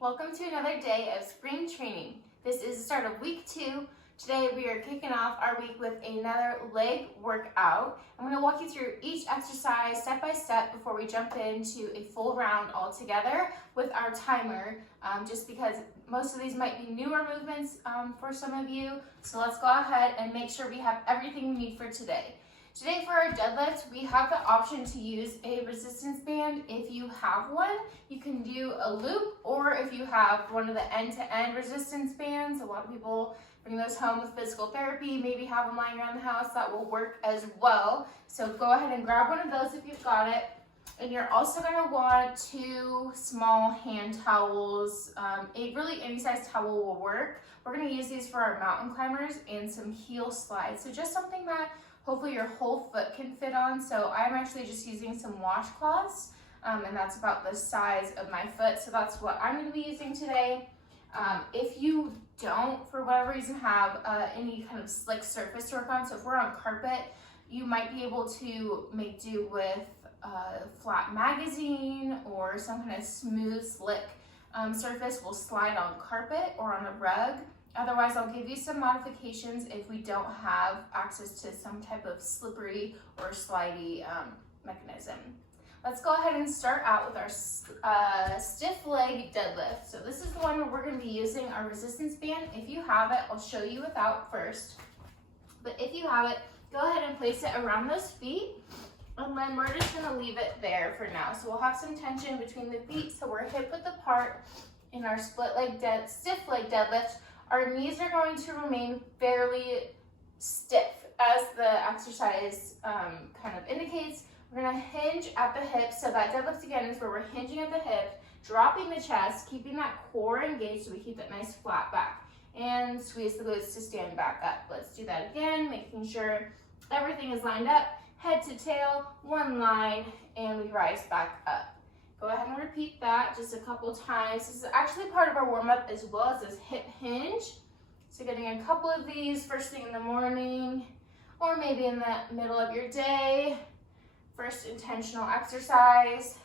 welcome to another day of spring training. This is the start of week 2. Today we are kicking off our week with another leg workout. I'm going to walk you through each exercise step by step before we jump into a full round all together with our timer, just because most of these might be newer movements for some of you. So let's go ahead and make sure we have everything we need for today. Today for our deadlift, we have the option to use a resistance band. If you have one, you can do a loop, or if you have one of the end-to-end resistance bands, a lot of people bring those home with physical therapy, maybe have them lying around the house, that will work as well. So go ahead and grab one of those if you've got it. And you're also gonna want 2 small hand towels. Really any size towel will work. We're gonna use these for our mountain climbers and some heel slides. So just something that hopefully your whole foot can fit on. So I'm actually just using some washcloths, and that's about the size of my foot. So that's what I'm gonna be using today. If you don't, for whatever reason, have any kind of slick surface to work on, so if we're on carpet, you might be able to make do with a flat magazine or some kind of smooth, slick surface will slide on carpet or on a rug. Otherwise, I'll give you some modifications if we don't have access to some type of slippery or slidey mechanism. Let's go ahead and start out with our stiff leg deadlift. So this is the one where we're going to be using our resistance band. If you have it, I'll show you without first. But if you have it, go ahead and place it around those feet. And then we're just going to leave it there for now. So we'll have some tension between the feet so we're hip width apart in our stiff leg deadlift. Our knees are going to remain fairly stiff as the exercise kind of indicates. We're gonna hinge at the hip. So that deadlift again is where we're hinging at the hip, dropping the chest, keeping that core engaged so we keep that nice flat back. And squeeze the glutes to stand back up. Let's do that again, making sure everything is lined up, head to tail, one line, and we rise back up. Go ahead and repeat that just a couple times. This is actually part of our warm-up as well as this hip hinge. So getting a couple of these first thing in the morning, or maybe in the middle of your day. First intentional exercise.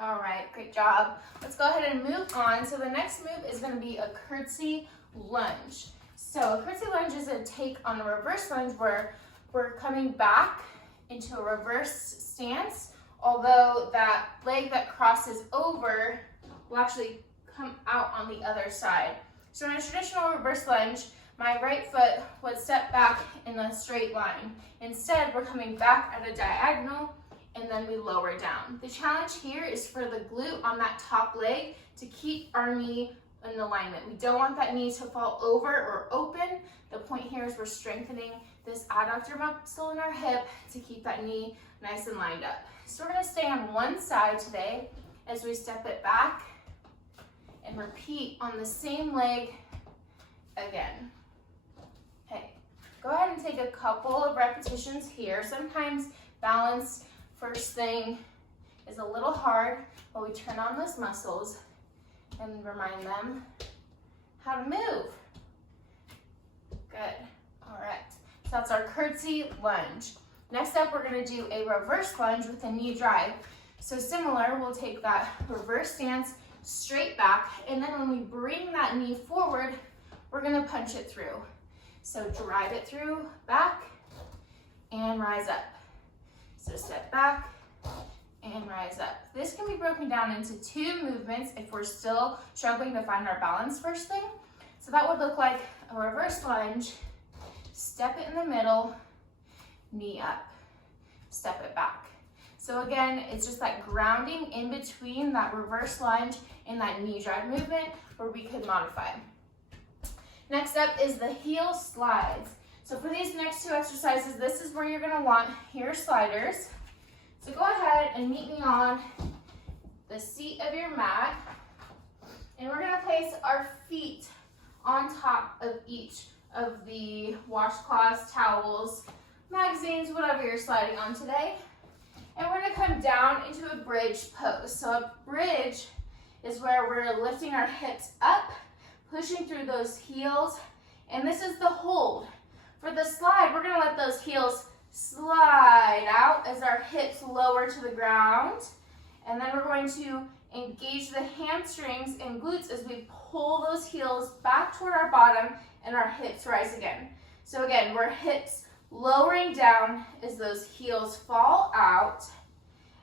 All right, great job. Let's go ahead and move on. So the next move is gonna be a curtsy lunge. So a curtsy lunge is a take on a reverse lunge where we're coming back into a reverse stance, although that leg that crosses over will actually come out on the other side. So in a traditional reverse lunge, my right foot would step back in a straight line. Instead, we're coming back at a diagonal and then we lower down. The challenge here is for the glute on that top leg to keep our knee in alignment. We don't want that knee to fall over or open. The point here is we're strengthening this adductor muscle in our hip to keep that knee nice and lined up. So we're gonna stay on one side today as we step it back and repeat on the same leg again. Okay, go ahead and take a couple of repetitions here. Sometimes balance first thing is a little hard, but we turn on those muscles and remind them how to move. Good, all right. So that's our curtsy lunge. Next up, we're gonna do a reverse lunge with a knee drive. So similar, we'll take that reverse stance straight back, and then when we bring that knee forward, we're gonna punch it through. So drive it through, back, and rise up. So step back, and rise up. This can be broken down into 2 movements if we're still struggling to find our balance first thing. So that would look like a reverse lunge, step it in the middle, knee up, step it back. So again, it's just that grounding in between that reverse lunge and that knee drive movement where we could modify. Next up is the heel slides. So for these next 2 exercises, this is where you're gonna want your sliders. So go ahead and meet me on the seat of your mat. And we're gonna place our feet on top of each of the washcloths, towels, magazines, whatever you're sliding on today. And we're gonna come down into a bridge pose. So a bridge is where we're lifting our hips up, pushing through those heels, and this is the hold. For the slide, we're gonna let those heels slide out as our hips lower to the ground, and then we're going to engage the hamstrings and glutes as we pull those heels back toward our bottom and our hips rise again. So again, we're hips lowering down as those heels fall out.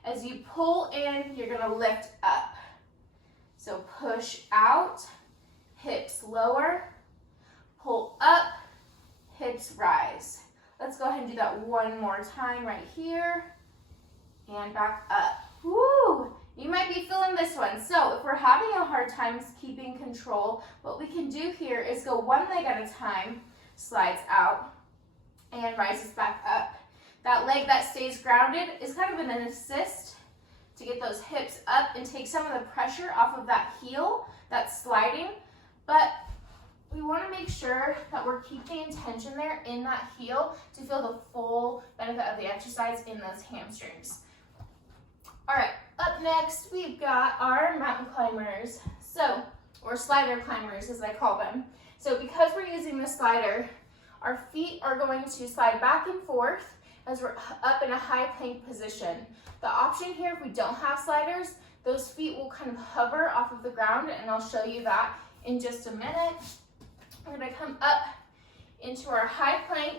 As you pull in, you're gonna lift up. So push out, hips lower, pull up, hips rise. Let's go ahead and do that one more time right here and back up. Woo! You might be feeling this one. So if we're having a hard time keeping control, what we can do here is go one leg at a time, slides out, and rises back up. That leg that stays grounded is kind of an assist to get those hips up and take some of the pressure off of that heel that's sliding. But we want to make sure that we're keeping tension there in that heel to feel the full benefit of the exercise in those hamstrings. All right, up next, we've got our mountain climbers, or slider climbers as I call them. So because we're using the slider, our feet are going to slide back and forth as we're up in a high plank position. The option here, if we don't have sliders, those feet will kind of hover off of the ground, and I'll show you that in just a minute. We're gonna come up into our high plank.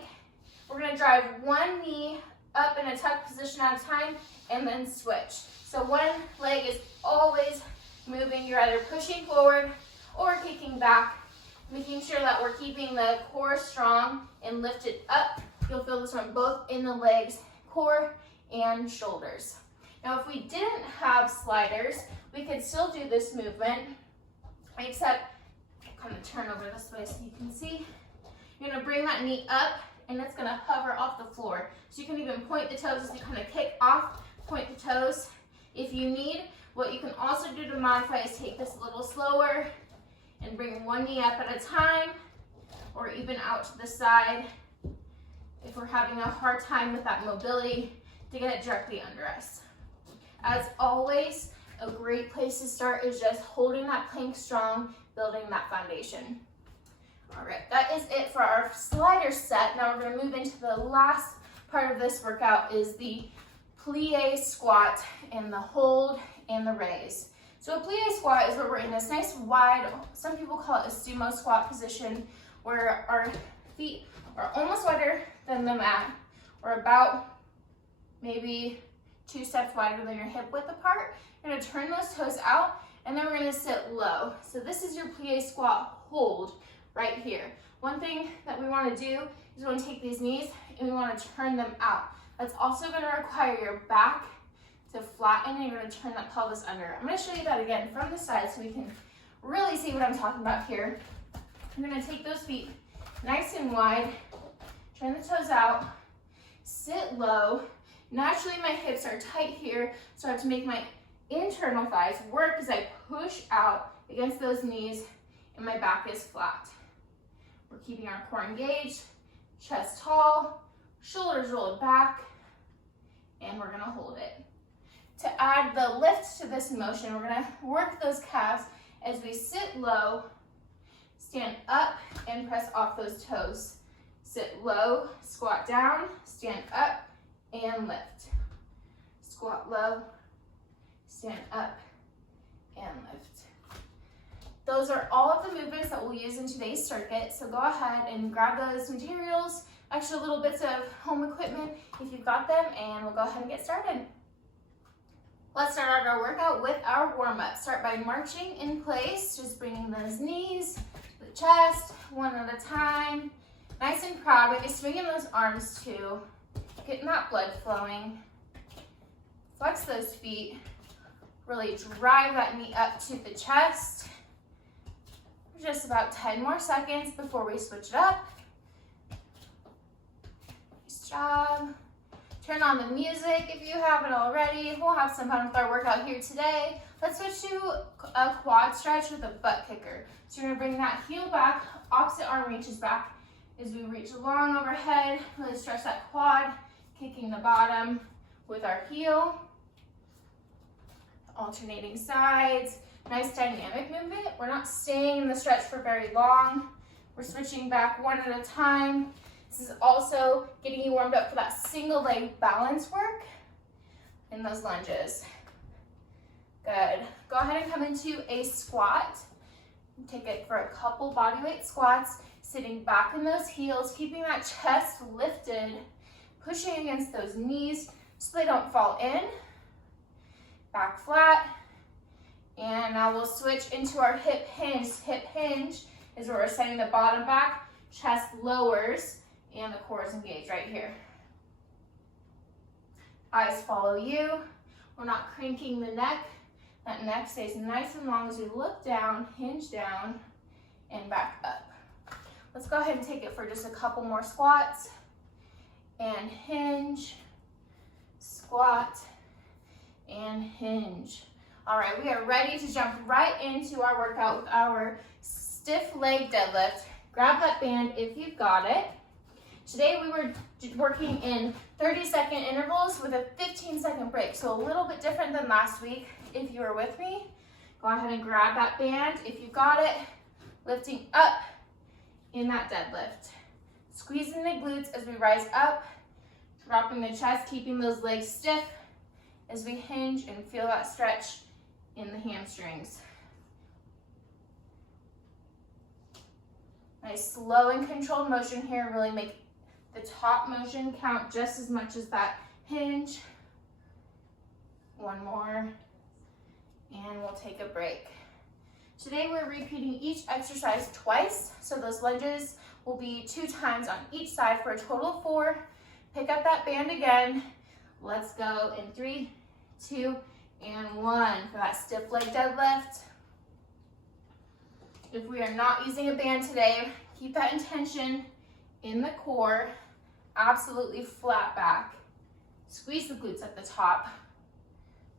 We're gonna drive one knee up in a tuck position at a time and then switch. So one leg is always moving. You're either pushing forward or kicking back, making sure that we're keeping the core strong and lifted up. You'll feel this one both in the legs, core, and shoulders. Now, if we didn't have sliders, we could still do this movement, except kind of turn over this way so you can see. You're gonna bring that knee up and it's gonna hover off the floor. So you can even point the toes as you kind of kick off, point the toes. If you need, what you can also do to modify is take this a little slower and bring one knee up at a time, or even out to the side if we're having a hard time with that mobility to get it directly under us. As always, a great place to start is just holding that plank strong, building that foundation. All right, that is it for our slider set. Now we're gonna move into the last part of this workout, is the plie squat and the hold and the raise. So a plie squat is where we're in this nice wide, some people call it a sumo squat position, where our feet are almost wider than the mat, or about maybe 2 steps wider than your hip width apart. You're gonna turn those toes out, and then we're gonna sit low. So this is your plie squat hold right here. One thing that we wanna do is we wanna take these knees and we wanna turn them out. That's also gonna require your back to flatten, and you're gonna turn that pelvis under. I'm gonna show you that again from the side so we can really see what I'm talking about here. I'm gonna take those feet nice and wide, turn the toes out, sit low. Naturally, my hips are tight here, so I have to make my internal thighs work as I push out against those knees, and my back is flat. We're keeping our core engaged, chest tall, shoulders rolled back, and we're gonna hold it. To add the lift to this motion, we're gonna work those calves as we sit low, stand up, and press off those toes. Sit low, squat down, stand up, and lift. Squat low, stand up, and lift. Those are all of the movements that we'll use in today's circuit, so go ahead and grab those materials, extra little bits of home equipment if you've got them, and we'll go ahead and get started. Let's start out our workout with our warm-up. Start by marching in place, just bringing those knees to the chest, one at a time. Nice and proud, maybe swinging those arms too, getting that blood flowing. Flex those feet, really drive that knee up to the chest. Just about 10 more seconds before we switch it up. Nice job. Turn on the music if you haven't already. We'll have some fun with our workout here today. Let's switch to a quad stretch with a butt kicker. So you're gonna bring that heel back, opposite arm reaches back as we reach long overhead. Really stretch that quad, kicking the bottom with our heel. Alternating sides. Nice dynamic movement. We're not staying in the stretch for very long. We're switching back one at a time. This is also getting you warmed up for that single leg balance work in those lunges. Good. Go ahead and come into a squat. Take it for a couple bodyweight squats, sitting back in those heels, keeping that chest lifted, pushing against those knees so they don't fall in. Back flat. And now we'll switch into our hip hinge. Hip hinge is where we're setting the bottom back, chest lowers, and the core is engaged right here. Eyes follow you. We're not cranking the neck. That neck stays nice and long as we look down, hinge down, and back up. Let's go ahead and take it for just a couple more squats. And hinge, squat, and hinge. All right, we are ready to jump right into our workout with our stiff leg deadlift. Grab that band if you've got it. Today we were working in 30-second intervals with a 15-second break, so a little bit different than last week. If you were with me, go ahead and grab that band if you've got it, lifting up in that deadlift. Squeezing the glutes as we rise up, dropping the chest, keeping those legs stiff as we hinge and feel that stretch in the hamstrings. Nice slow and controlled motion here. Really make the top motion count just as much as that hinge. One more, and we'll take a break. Today we're repeating each exercise twice, so those lunges will be 2 times on each side for a total of 4. Pick up that band again. Let's go in 3, 2, and 1 for that stiff leg deadlift. If we are not using a band today, keep that intention in the core, absolutely flat back. Squeeze the glutes at the top.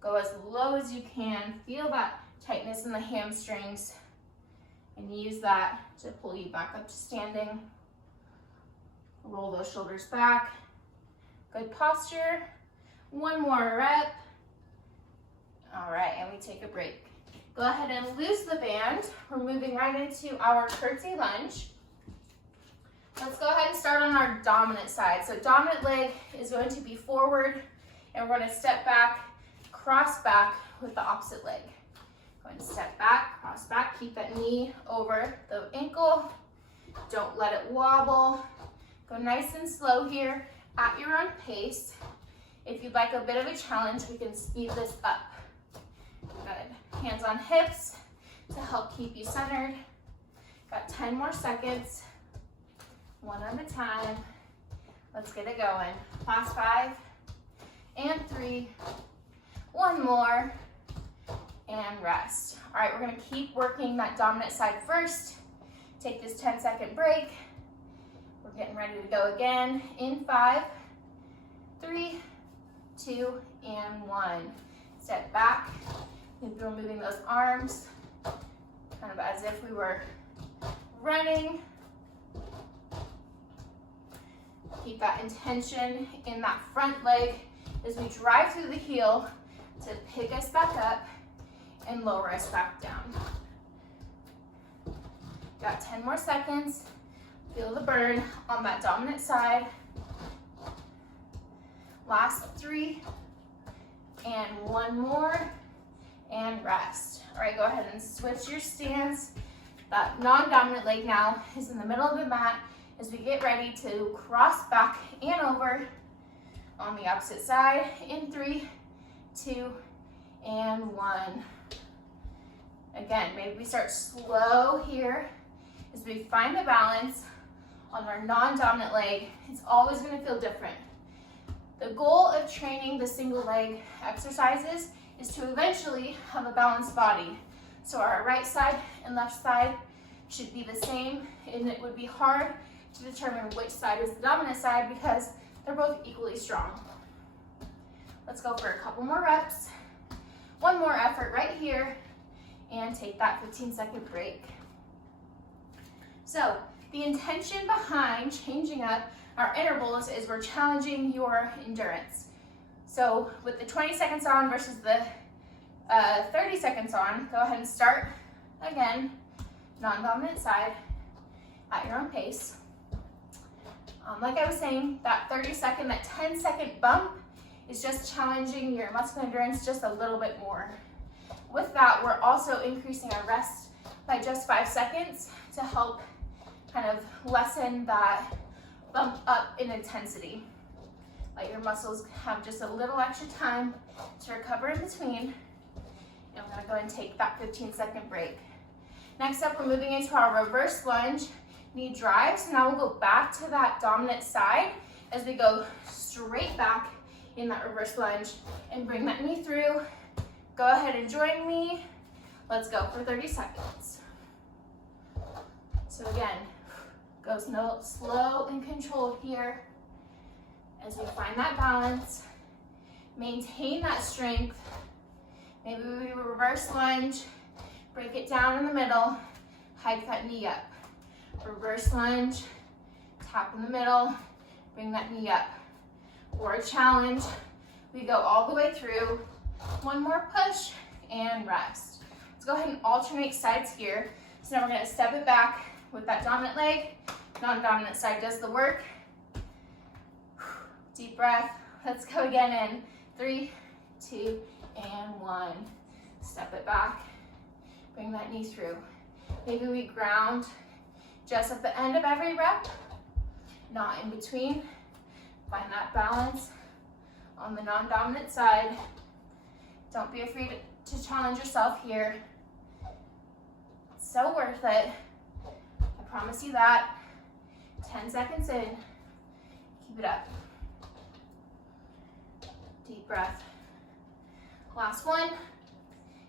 Go as low as you can. Feel that tightness in the hamstrings and use that to pull you back up to standing. Roll those shoulders back. Good posture. 1 more rep. All right, and we take a break. Go ahead and loose the band. We're moving right into our curtsy lunge. Let's go ahead and start on our dominant side. So dominant leg is going to be forward, and we're going to step back, cross back with the opposite leg. Go ahead and step back, cross back, keep that knee over the ankle. Don't let it wobble. Go nice and slow here at your own pace. If you'd like a bit of a challenge, we can speed this up. Good. Hands on hips to help keep you centered. Got 10 more seconds. 1 at a time. Let's get it going. Last 5 and 3. 1 more and rest. All right, we're gonna keep working that dominant side first. Take this 10-second break. We're getting ready to go again in 5, 3, 2, and 1. Step back. Maybe we're moving those arms kind of as if we were running. Keep that intention in that front leg as we drive through the heel to pick us back up and lower us back down. Got 10 more seconds. Feel the burn on that dominant side. Last 3 and 1 more and rest. All right, go ahead and switch your stance. That non-dominant leg now is in the middle of the mat as we get ready to cross back and over on the opposite side in 3, 2, and 1. Again, maybe we start slow here as we find the balance on our non-dominant leg. It's always going to feel different. The goal of training the single leg exercises is to eventually have a balanced body. So our right side and left side should be the same, and it would be hard to determine which side is the dominant side because they're both equally strong. Let's go for a couple more reps. 1 more effort right here, and take that 15-second break. So the intention behind changing up our intervals is we're challenging your endurance. So with the 20 seconds on versus the 30 seconds on, go ahead and start again, non-dominant side at your own pace. Like I was saying, that 30-second, that 10-second bump is just challenging your muscle endurance just a little bit more. with that, we're also increasing our rest by just 5 seconds to help kind of lessen that bump up in intensity. Let your muscles have just a little extra time to recover in between. And we're gonna go and take that 15-second break. Next up, we're moving into our reverse lunge knee drive. So now we'll go back to that dominant side as we go straight back in that reverse lunge and bring that knee through. Go ahead and join me. Let's go for 30 seconds. So again, go slow and controlled here as we find that balance. Maintain that strength. Maybe we reverse lunge, break it down in the middle, hike that knee up. Reverse lunge, tap in the middle, bring that knee up. For a challenge, we go all the way through. One more push and rest. Let's go ahead and alternate sides here. So now we're gonna step it back with that dominant leg. Non-dominant side does the work. Deep breath. Let's go again in 3, 2, and 1. Step it back. Bring that knee through. Maybe we ground just at the end of every rep, not in between. Find that balance on the non-dominant side. Don't be afraid to challenge yourself here. It's so worth it. I promise you that. 10 seconds in. Keep it up. Deep breath. Last one.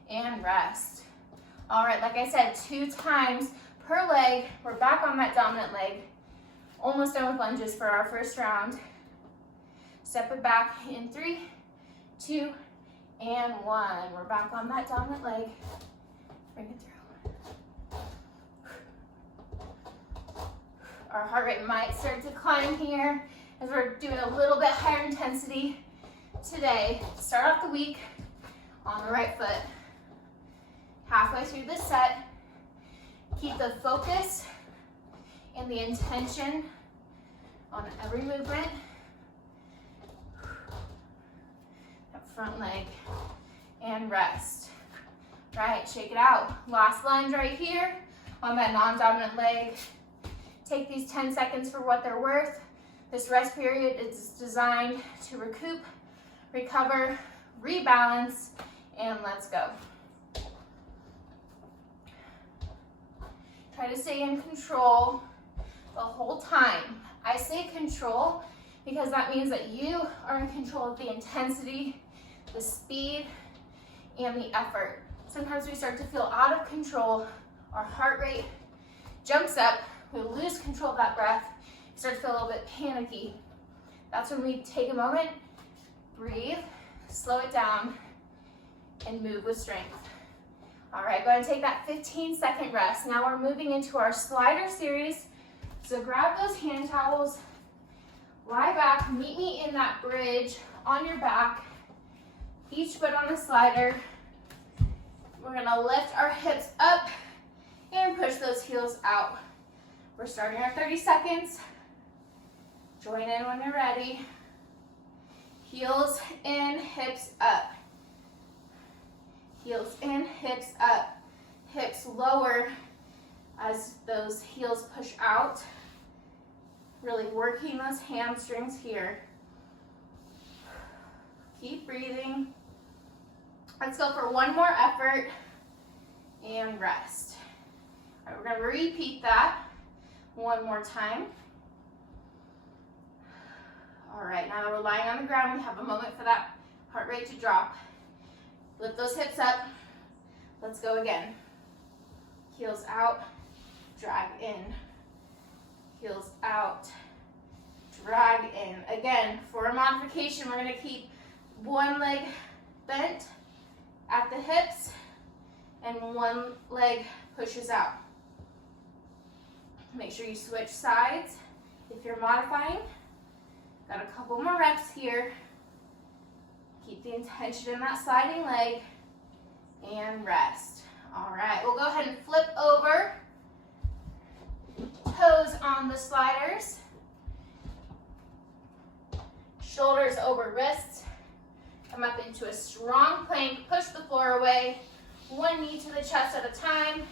And rest. All right, like I said, 2 times per leg. We're back on that dominant leg. Almost done with lunges for our first round. Step it back in 3, 2, and 1. We're back on that dominant leg. Bring it through. Our heart rate might start to climb here as we're doing a little bit higher intensity today. Start off the week on the right foot. Halfway through this set, keep the focus and the intention on every movement. That front leg and rest. Right, shake it out. Last lunge right here on that non-dominant leg. Take these 10 seconds for what they're worth. This rest period is designed to recoup, recover, rebalance, and let's go. Try to stay in control the whole time. I say control because that means that you are in control of the intensity, the speed, and the effort. Sometimes we start to feel out of control. Our heart rate jumps up. We lose control of that breath. We start to feel a little bit panicky. That's when we take a moment, breathe, slow it down, and move with strength. All right, go ahead and take that 15-second rest. Now we're moving into our slider series. So grab those hand towels, lie back, meet me in that bridge on your back, each foot on the slider. We're gonna lift our hips up and push those heels out. We're starting our 30 seconds. Join in when you're ready. Heels in, hips up. Heels in, hips up. Hips lower as those heels push out. Really working those hamstrings here. Keep breathing. Let's go for one more effort and rest. All right, we're gonna repeat that one more time. All right, now that we're lying on the ground, we have a moment for that heart rate to drop. Lift those hips up. Let's go again. Heels out, drag in. Heels out, drag in. Again, for a modification, we're gonna keep one leg bent at the hips and one leg pushes out. Make sure you switch sides if you're modifying. Got a couple more reps here. Keep the intention in that sliding leg and rest. All right, we'll go ahead and flip over. Toes on the sliders. Shoulders over wrists. Come up into a strong plank. Push the floor away. one knee to the chest at a time.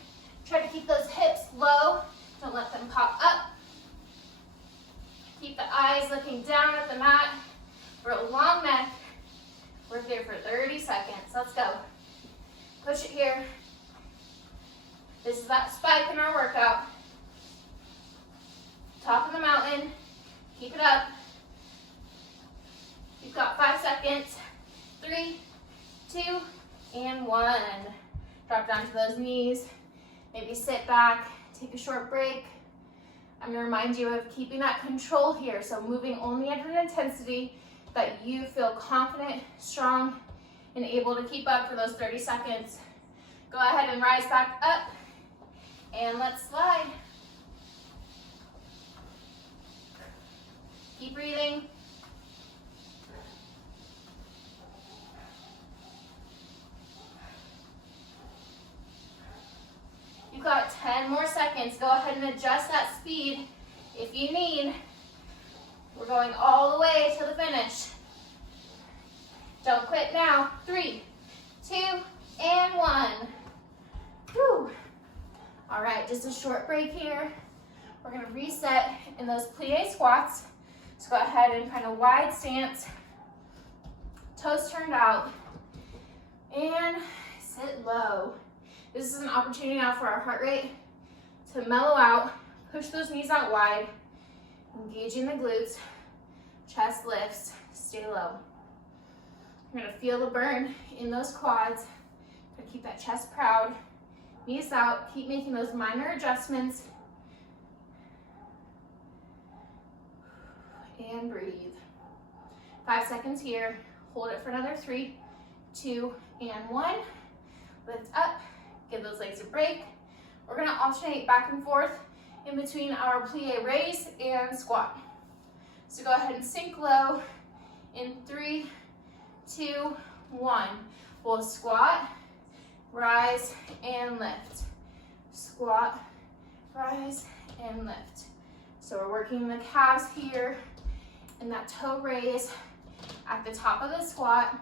Try to keep those hips low. Don't let them pop up. Keep the eyes looking down at the mat for a long neck. We're here for 30 seconds. Let's go. Push it here. This is that spike in our workout. Top of the mountain. Keep it up. You've got 5 seconds. 3, 2, and 1. Drop down to those knees. Maybe sit back, take a short break. I'm going to remind you of keeping that control here. So moving only at an intensity that you feel confident, strong, and able to keep up for those 30 seconds. Go ahead and rise back up. And let's slide. Keep breathing. You've got 10 more seconds. Go ahead and adjust that speed if you need. We're going all the way to the finish. Don't quit now. 3, 2, and 1. Whew. All right, just a short break here. We're gonna reset in those plie squats. So go ahead and kind of wide stance, toes turned out, and sit low. This is an opportunity now for our heart rate to mellow out. Push those knees out wide, engaging the glutes, chest lifts, stay low. You're gonna feel the burn in those quads. Gonna keep that chest proud, knees out, keep making those minor adjustments. And breathe. 5 seconds here. Hold it for another 3, 2, and 1. Lift up. Give those legs a break. We're going to alternate back and forth in between our plie raise and squat. So go ahead and sink low in 3, 2, 1. We'll squat, rise, and lift. Squat, rise, and lift. So we're working the calves here and that toe raise at the top of the squat.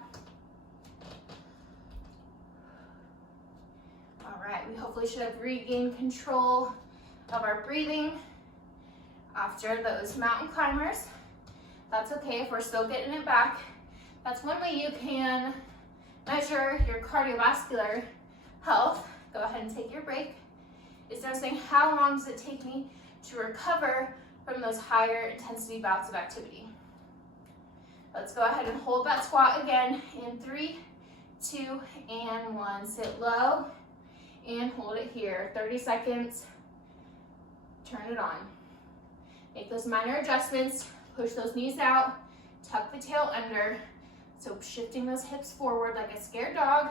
All right, we hopefully should have regained control of our breathing after those mountain climbers. That's okay if we're still getting it back. That's one way you can measure your cardiovascular health. Go ahead and take your break. Is noticing how long does it take me to recover from those higher intensity bouts of activity. Let's go ahead and hold that squat again in 3, 2, and 1. Sit low and hold it here. 30 seconds. Turn it on. Make those minor adjustments. Push those knees out. Tuck the tail under. So shifting those hips forward like a scared dog.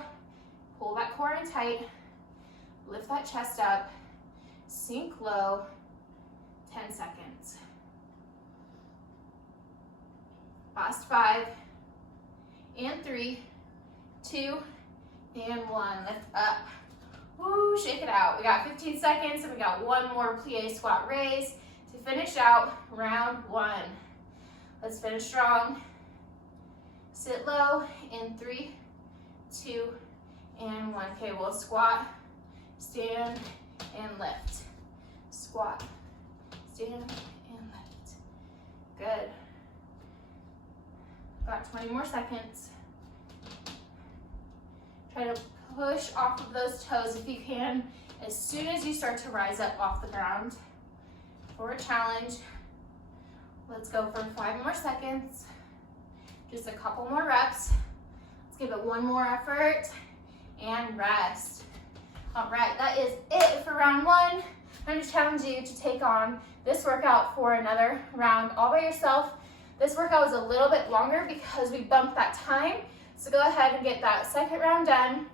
Pull that core in tight. Lift that chest up. Sink low. 10 seconds. Last 5, and 3, 2, and 1. Lift up. Woo, shake it out. We got 15 seconds, and we got one more plie squat raise to finish out round 1. Let's finish strong. Sit low in 3, 2, and 1. Okay, we'll squat, stand, and lift. Squat, stand, and lift. Good. Got 20 more seconds. Try to push off of those toes if you can as soon as you start to rise up off the ground for a challenge. Let's go for 5 more seconds. Just a couple more reps. Let's give it one more effort and rest. All right, that is it for round 1. I'm going to challenge you to take on this workout for another round all by yourself. This workout was a little bit longer because we bumped that time. So go ahead and get that second round done.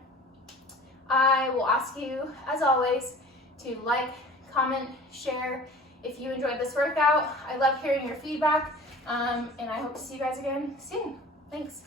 I will ask you, as always, to like, comment, share if you enjoyed this workout. I love hearing your feedback, and I hope to see you guys again soon. Thanks.